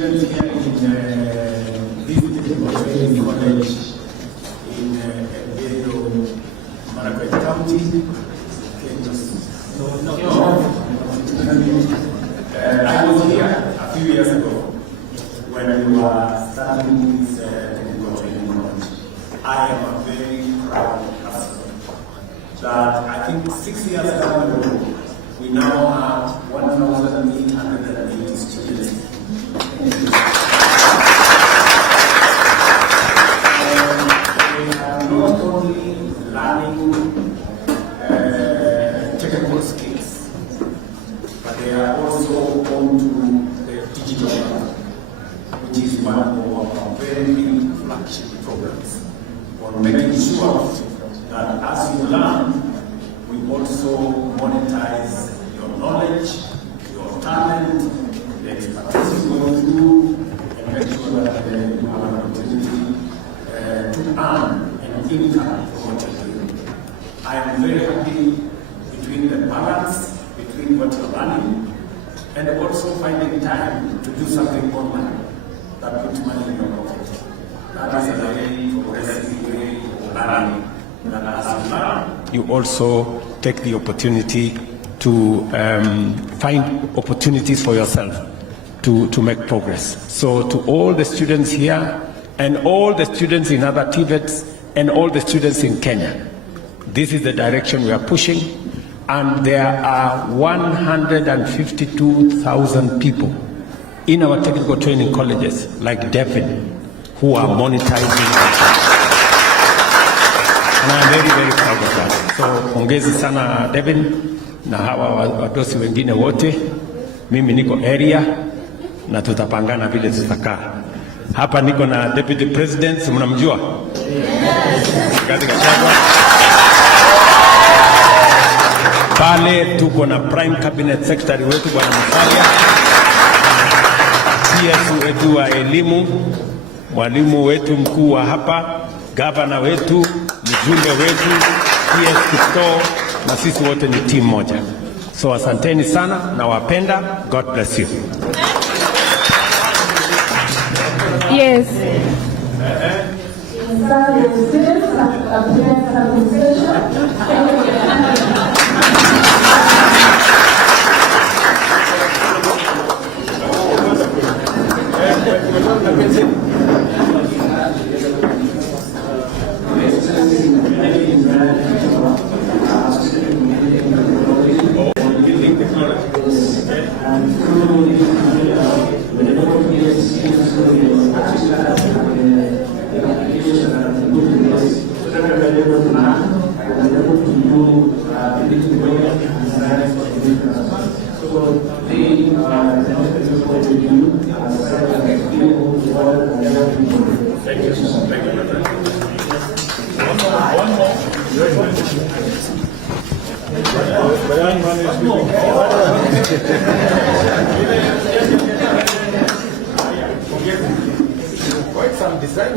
students here in this training college in Elgeyo Marakwet County. I was here a few years ago when we were starting this technical training college. I am a very proud person that I think 6 years down the road, we now have 1,880 students. And they are not only learning technical skills, but they are also on to the digital world, which is one of our very flagship programs on making sure that as you learn, we also monetize your knowledge, your talent, the expertise you go through, and make sure that you have an opportunity to earn an income from what you're doing. I am very happy between the balance between what you're learning and also finding time to do something online that puts money in your pocket. That is a very progressive way of learning. That as you learn, you also take the opportunity to find opportunities for yourself to make progress. So to all the students here and all the students in other TVETs and all the students in Kenya, this is the direction we are pushing, and there are 152,000 people in our technical training colleges like Devin who are monetizing. And I'm very, very proud of that. So, pongezi sana Devin na hawa wadosi wengine wote. Mimi niko area na tutapangana vile tutakaa. Hapa niko na Deputy President, mnamjua? Yes. Pale tuko na Prime Cabinet Secretary wetu Bwana Musalia. CS wetu wa elimu, mwalimu wetu mkuu wa hapa, gavana wetu, mjumbe wetu, PS Kiptoo, na sisi wote ni team moja. So asanteni sana na wapenda. God bless you. Yes. Quite some design.